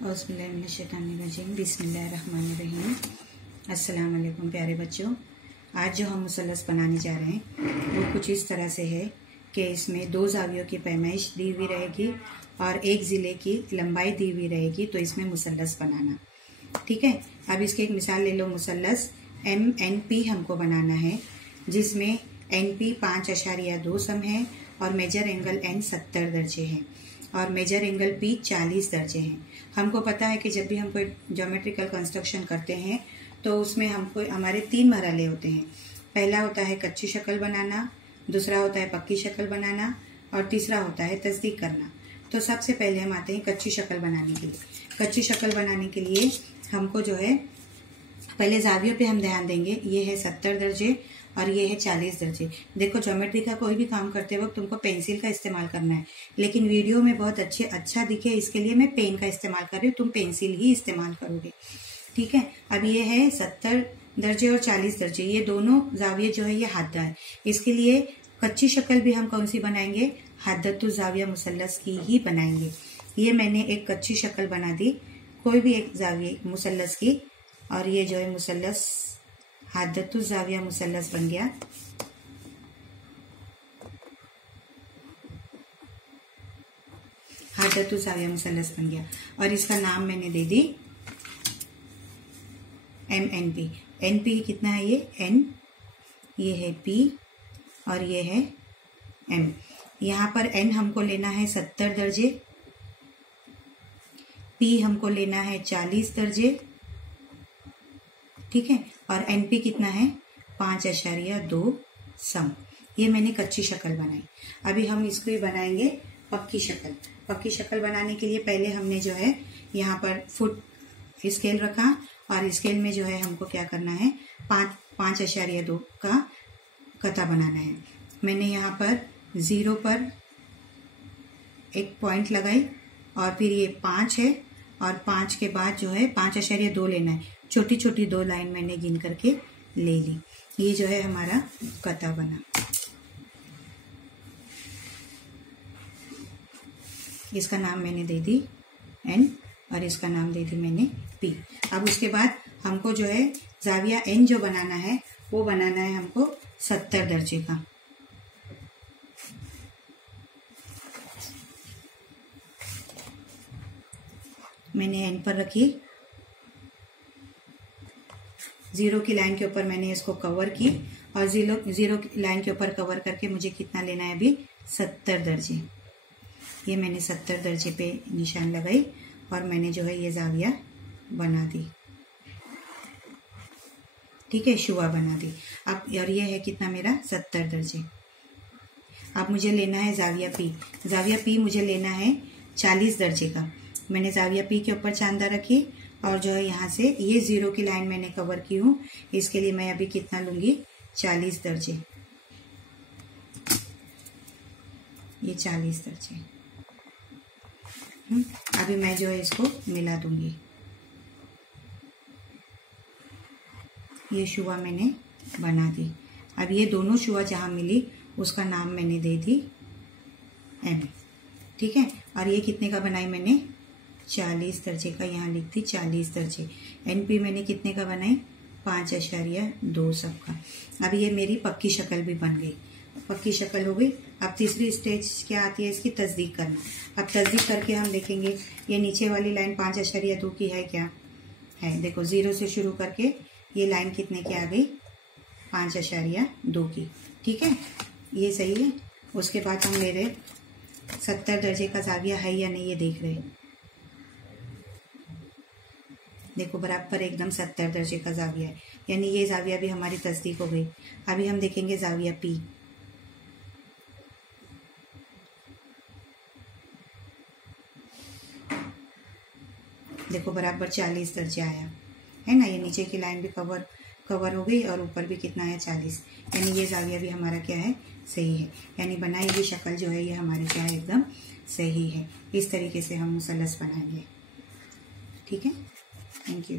औज़ुबिल्लाहिमिनश्शैतानिर्रजीम बिस्मिल्लाहिर्रहमानिर्रहीम। अस्सलाम वालेकुम प्यारे बच्चों। आज जो हम मुसल्लस बनाने जा रहे हैं वो कुछ इस तरह से है कि इसमें 2 ज़ावियों की पैमाइश दी हुई रहेगी और एक ज़िले की लंबाई दी हुई रहेगी, तो इसमें मुसल्लस बनाना। ठीक है, अब इसकी एक मिसाल ले लो। मुसल्लस MNP हमको बनाना है, जिसमें NP 5.2 सम है और मेजर एंगल N 70 दर्जे है और मेजर एंगल P 40 दर्जे हैं। हमको पता है कि जब भी हम कोई ज्योमेट्रिकल कंस्ट्रक्शन करते हैं तो उसमें हमको हमारे 3 मरहले होते हैं। पहला होता है कच्ची शक्ल बनाना, दूसरा होता है पक्की शक्ल बनाना और तीसरा होता है तस्दीक करना। तो सबसे पहले हम आते हैं कच्ची शक्ल बनाने के लिए। कच्ची शक्ल बनाने के लिए हमको जो है पहले ज़ावियों पे हम ध्यान देंगे। ये है 70 दर्जे और ये है 40 दर्जे। देखो, ज्योमेट्री का कोई भी काम करते वक्त तुमको पेंसिल का इस्तेमाल करना है, लेकिन वीडियो में बहुत अच्छा दिखे इसके लिए मैं पेन का इस्तेमाल कर रही हूँ, तुम पेंसिल ही इस्तेमाल करोगे। ठीक है, अब ये है 70 दर्जे और 40 दर्जे, ये दोनों ज़ाविये जो है ये हादा है। इसके लिए कच्ची शक्ल भी हम कौन सी बनाएंगे? हादतुल ज़ाविया मुसल्लस की ही बनाएंगे। ये मैंने एक कच्ची शक्ल बना दी, कोई भी एक ज़ाविये मुसल्लस की, और ये जो है मुसल्लस हादतुल ज़ाविया मुसल्लस बन गया। हादतुल ज़ाविया मुसल्लस बन गया और इसका नाम मैंने दे दी MNP। NP कितना है? ये N, ये है P और ये है M। यहाँ पर N हमको लेना है 70 दर्जे, P हमको लेना है 40 दर्जे, ठीक है, और NP कितना है? 5.2 सम। ये मैंने कच्ची शक्ल बनाई। अभी हम इसको ही बनाएंगे पक्की शक्ल। पक्की शक्ल बनाने के लिए पहले हमने जो है यहाँ पर फुट स्केल रखा और स्केल में जो है हमको क्या करना है? 5.2 का कता बनाना है। मैंने यहाँ पर 0 पर एक पॉइंट लगाई और फिर ये 5 है और 5 के बाद जो है 5.2 लेना है। छोटी छोटी 2 लाइन मैंने गिन करके ले ली। ये जो है हमारा कता बना। इसका नाम मैंने दे दी N और इसका नाम दे दी मैंने P। अब उसके बाद हमको जो है ज़ाविया N जो बनाना है वो बनाना है हमको 70 दर्जे का। मैंने N पर रखी, 0 की लाइन के ऊपर मैंने इसको कवर की और 0 की लाइन के ऊपर कवर करके मुझे कितना लेना है? अभी 70 दर्जे। ये मैंने 70 दर्जे पे निशान लगाई और मैंने जो है ये ज़ाविया बना दी। ठीक है, शुआ बना दी। अब और ये है कितना मेरा? 70 दर्जे। अब मुझे लेना है ज़ाविया P। ज़ाविया P मुझे लेना है 40 दर्जे का। मैंने ज़ाविया P के ऊपर चांदा रखी और जो है यहाँ से ये 0 की लाइन मैंने कवर की हूँ। इसके लिए मैं अभी कितना लूंगी? 40 दर्जे। ये 40 दर्जे। अभी मैं जो है इसको मिला दूंगी। ये शुआ मैंने बना दी। अब ये दोनों शुआ जहाँ मिली उसका नाम मैंने दे दी M। ठीक है, और ये कितने का बनाई मैंने? 40 दर्जे का। यहाँ लिख दी 40 दर्जे। NP मैंने कितने का बनाई? 5.2 सब का। अब ये मेरी पक्की शक्ल भी बन गई। पक्की शक्ल हो गई। अब तीसरी स्टेज क्या आती है? इसकी तस्दीक करना। अब तस्दीक करके हम देखेंगे ये नीचे वाली लाइन 5.2 की है क्या? है। देखो, 0 से शुरू करके ये लाइन कितने की आ गई? 5.2 की। ठीक है, ये सही है। उसके बाद हम मेरे 70 दर्जे का ज़ाविया है या नहीं ये देख रहे हैं। देखो, बराबर एकदम 70 दर्जे का ज़ाविया है, यानी ये ज़ाविया भी हमारी तस्दीक हो गई। अभी हम देखेंगे ज़ाविया P। देखो, बराबर 40 दर्जे आया है ना। ये नीचे की लाइन भी कवर हो गई और ऊपर भी कितना है? 40। यानी ये ज़ाविया भी हमारा क्या है? सही है। यानी बनाई हुई शक्ल जो है ये हमारी क्या है? एकदम सही है। इस तरीके से हम मुसल्लस बनाएंगे। ठीक है, थैंक यू।